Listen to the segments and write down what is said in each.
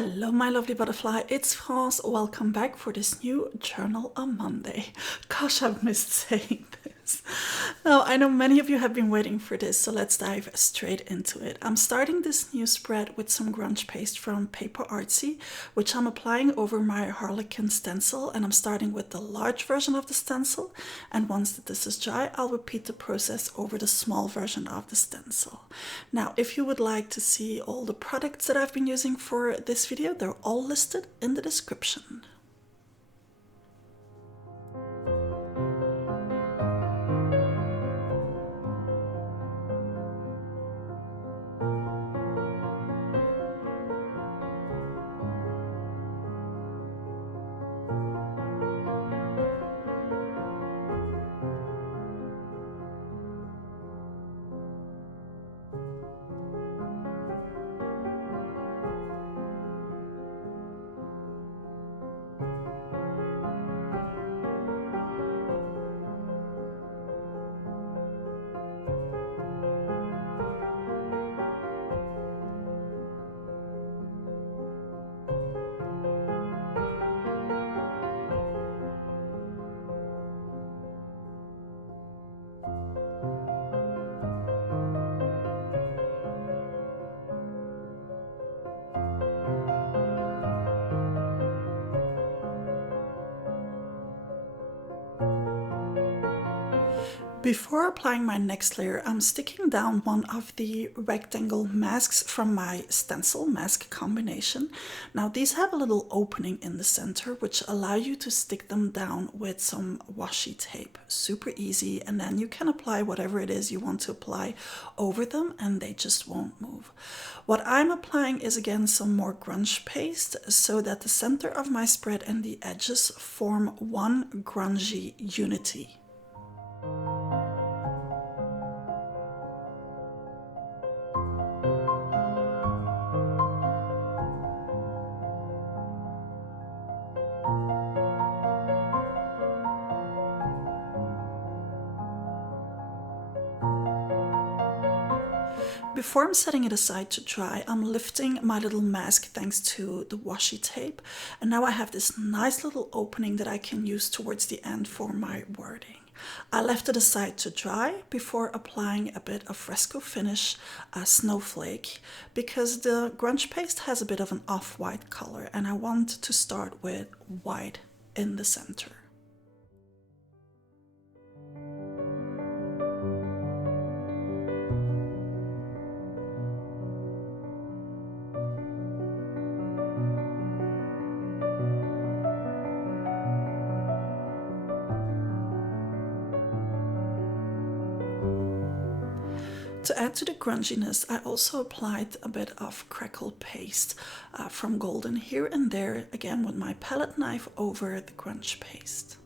Hello, my lovely butterfly. It's France. Welcome back for this new journal on Monday. Gosh, I've missed saying this. Now, I know many of you have been waiting for this, so let's dive straight into it. I'm starting this new spread with some grunge paste from Paper Artsy, which I'm applying over my Harlequin stencil, and I'm starting with the large version of the stencil. And once this is dry, I'll repeat the process over the small version of the stencil. Now, if you would like to see all the products that I've been using for this video, they're all listed in the description. Before applying my next layer, I'm sticking down one of the rectangle masks from my stencil mask combination. Now these have a little opening in the center which allow you to stick them down with some washi tape. Super easy, and then you can apply whatever it is you want to apply over them and they just won't move. What I'm applying is again some more grunge paste so that the center of my spread and the edges form one grungy unity. Before I'm setting it aside to dry, I'm lifting my little mask thanks to the washi tape, and now I have this nice little opening that I can use towards the end for my wording. I left it aside to dry before applying a bit of fresco finish snowflake because the grunge paste has a bit of an off-white color and I want to start with white in the center. To add to the grunginess, I also applied a bit of crackle paste from Golden here and there, again with my palette knife over the grunge paste.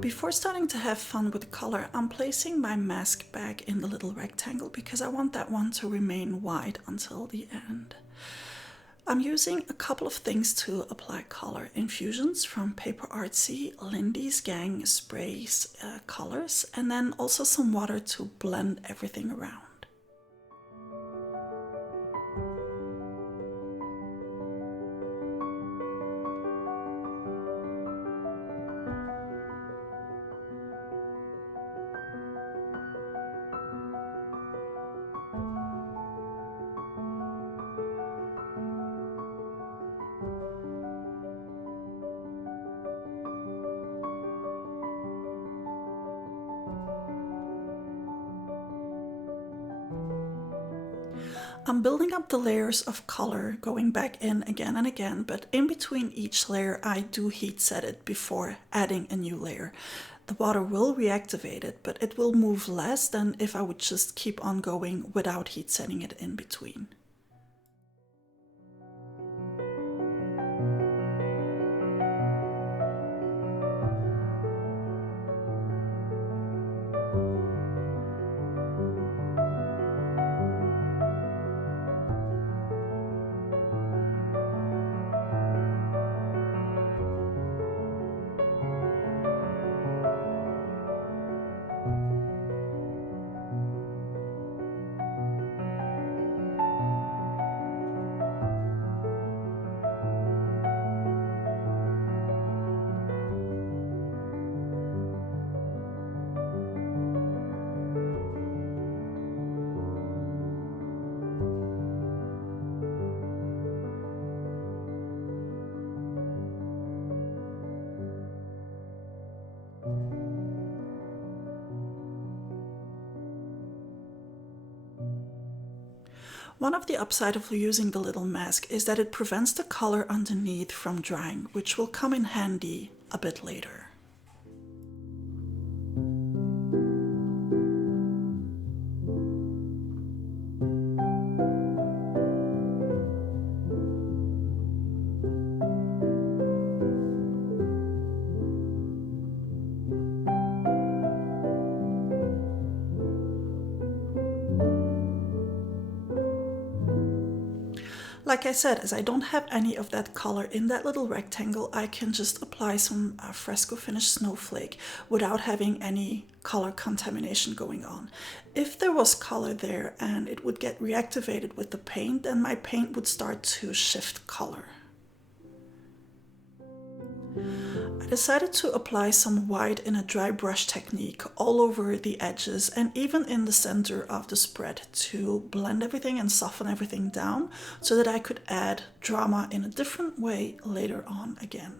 Before starting to have fun with color, I'm placing my mask back in the little rectangle because I want that one to remain white until the end. I'm using a couple of things to apply color. Infusions from Paper Artsy, Lindy's Gang sprays colors, and then also some water to blend everything around. I'm building up the layers of color, going back in again and again, but in between each layer I do heat set it before adding a new layer. The water will reactivate it, but it will move less than if I would just keep on going without heat setting it in between. One of the upsides of using the little mask is that it prevents the color underneath from drying, which will come in handy a bit later. Like I said, as I don't have any of that color in that little rectangle, I can just apply some fresco finish snowflake without having any color contamination going on. If there was color there and it would get reactivated with the paint, then my paint would start to shift color. I decided to apply some white in a dry brush technique all over the edges and even in the center of the spread to blend everything and soften everything down so that I could add drama in a different way later on again.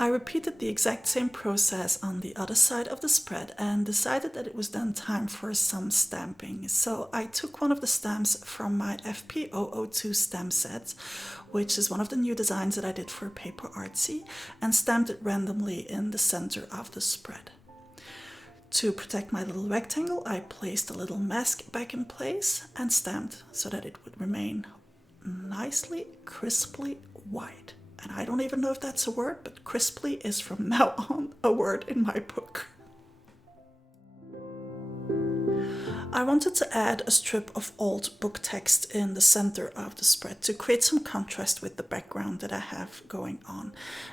I repeated the exact same process on the other side of the spread and decided that it was then time for some stamping. So I took one of the stamps from my FP002 stamp set, which is one of the new designs that I did for Paper Artsy, and stamped it randomly in the center of the spread. To protect my little rectangle, I placed a little mask back in place and stamped so that it would remain nicely, crisply white. And I don't even know if that's a word, but crisply is from now on a word in my book. I wanted to add a strip of old book text in the center of the spread to create some contrast with the background that I have going on.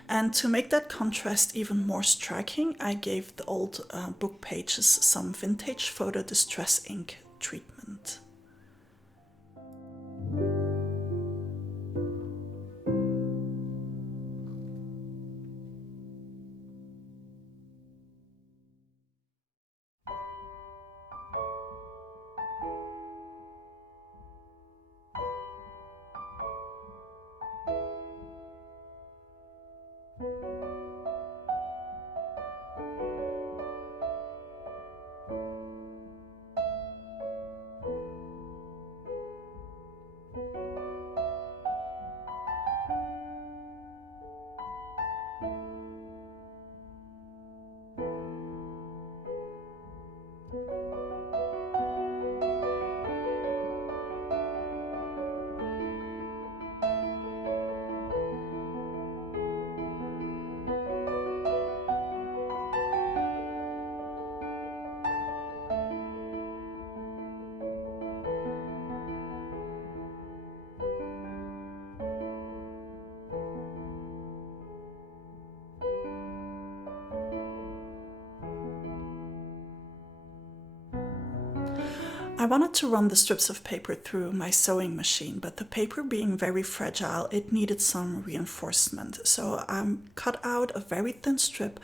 And to make that contrast even more striking, I gave the old book pages some vintage photo distress ink treatment. I wanted to run the strips of paper through my sewing machine, but the paper being very fragile, it needed some reinforcement. So I cut out a very thin strip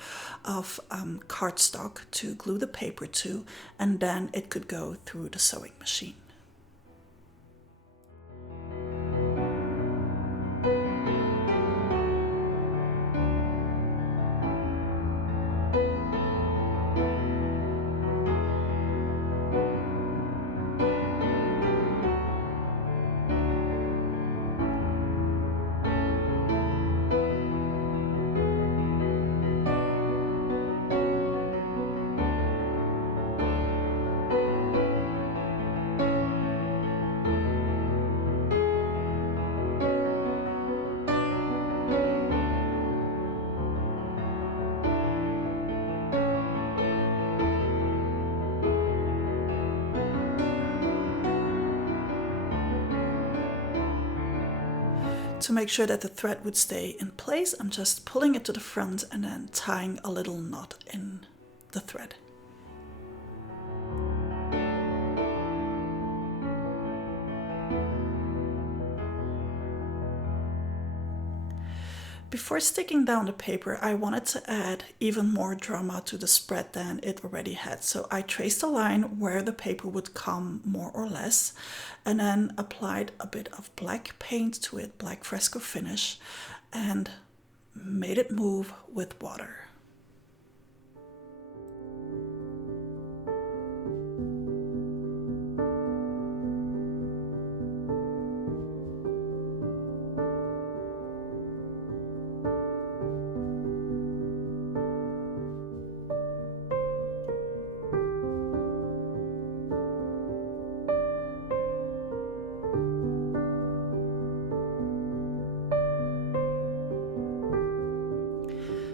of cardstock to glue the paper to, and then it could go through the sewing machine. To make sure that the thread would stay in place, I'm just pulling it to the front and then tying a little knot in the thread. Before sticking down the paper, I wanted to add even more drama to the spread than it already had. So I traced a line where the paper would come more or less, and then applied a bit of black paint to it, black fresco finish, and made it move with water.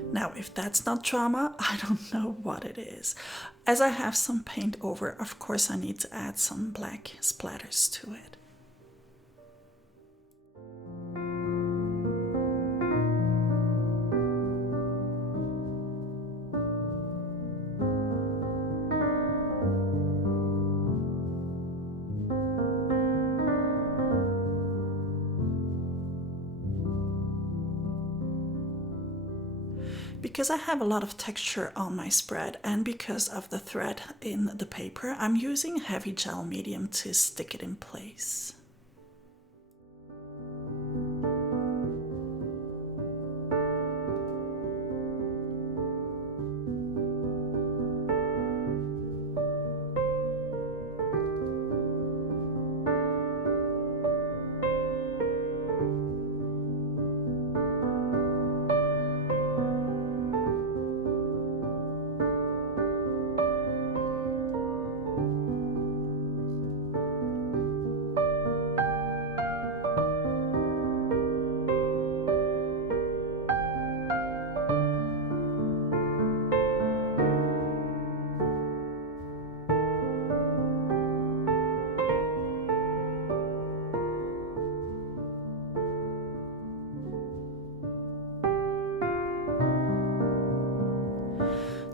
Now, if that's not drama, I don't know what it is. As I have some paint over, of course I need to add some black splatters to it. Because I have a lot of texture on my spread and because of the thread in the paper, I'm using heavy gel medium to stick it in place.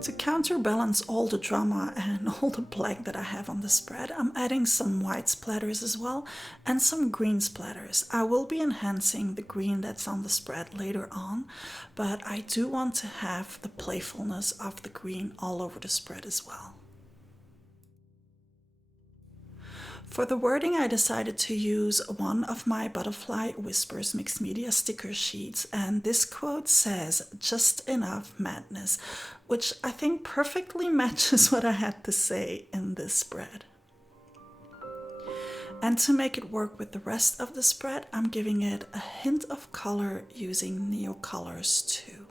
To counterbalance all the drama and all the black that I have on the spread, I'm adding some white splatters as well and some green splatters. I will be enhancing the green that's on the spread later on, but I do want to have the playfulness of the green all over the spread as well. For the wording, I decided to use one of my Butterfly Whispers mixed media sticker sheets, and this quote says, "Just enough madness," which I think perfectly matches what I had to say in this spread. And to make it work with the rest of the spread, I'm giving it a hint of color using Neo Colors too.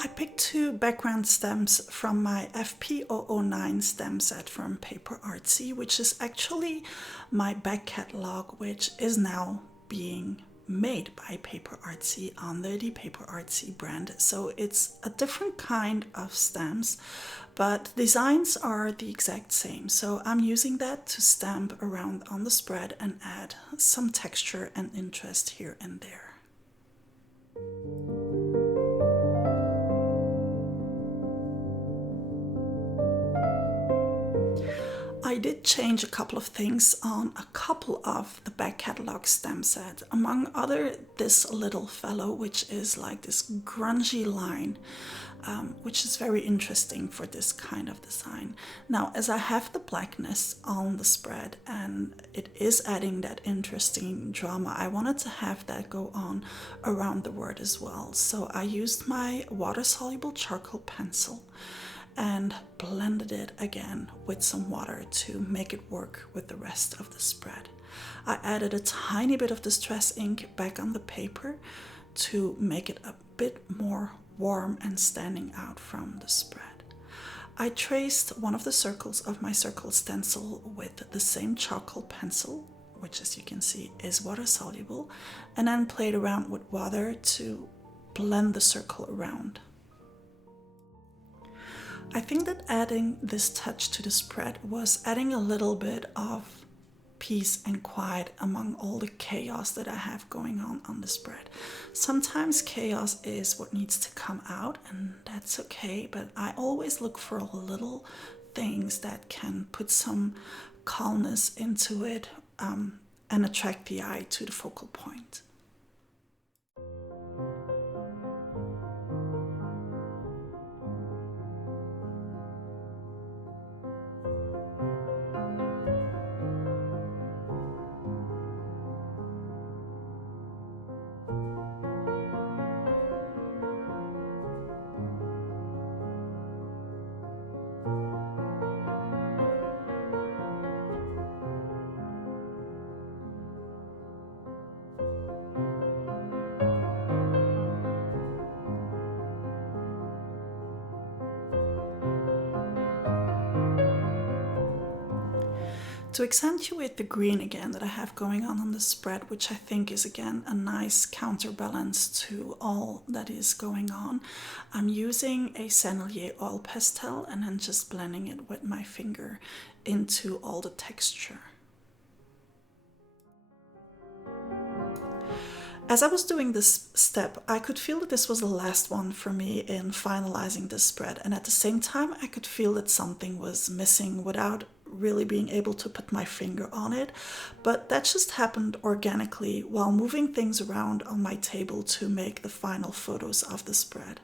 I picked two background stems from my FP009 stem set from Paper Artsy, which is actually my back catalog, which is now being made by Paper Artsy under the Paper Artsy brand. So it's a different kind of stems, but designs are the exact same. So I'm using that to stamp around on the spread and add some texture and interest here and there. I did change a couple of things on a couple of the back catalog stem set. Among other, this little fellow, which is like this grungy line, which is very interesting for this kind of design. Now, as I have the blackness on the spread and it is adding that interesting drama, I wanted to have that go on around the word as well. So I used my water-soluble charcoal pencil and blended it again with some water to make it work with the rest of the spread. I added a tiny bit of Distress ink back on the paper to make it a bit more warm and standing out from the spread. I traced one of the circles of my circle stencil with the same charcoal pencil, which as you can see is water soluble, and then played around with water to blend the circle around I think that adding this touch to the spread was adding a little bit of peace and quiet among all the chaos that I have going on the spread. Sometimes chaos is what needs to come out, and that's okay, but I always look for little things that can put some calmness into it and attract the eye to the focal point. To accentuate the green again that I have going on the spread, which I think is again a nice counterbalance to all that is going on, I'm using a Sennelier oil pastel and then just blending it with my finger into all the texture. As I was doing this step, I could feel that this was the last one for me in finalizing this spread, and at the same time I could feel that something was missing without really being able to put my finger on it, but that just happened organically while moving things around on my table to make the final photos of the spread.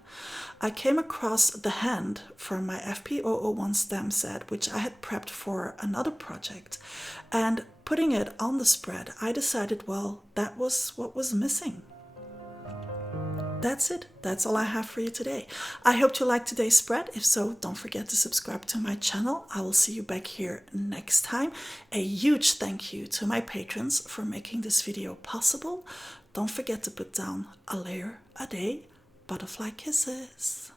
I came across the hand from my FP001 stamp set, which I had prepped for another project, and putting it on the spread, I decided, well, that was what was missing. That's it. That's all I have for you today. I hope you liked today's spread. If so, don't forget to subscribe to my channel. I will see you back here next time. A huge thank you to my patrons for making this video possible. Don't forget to put down a layer a day. Butterfly kisses.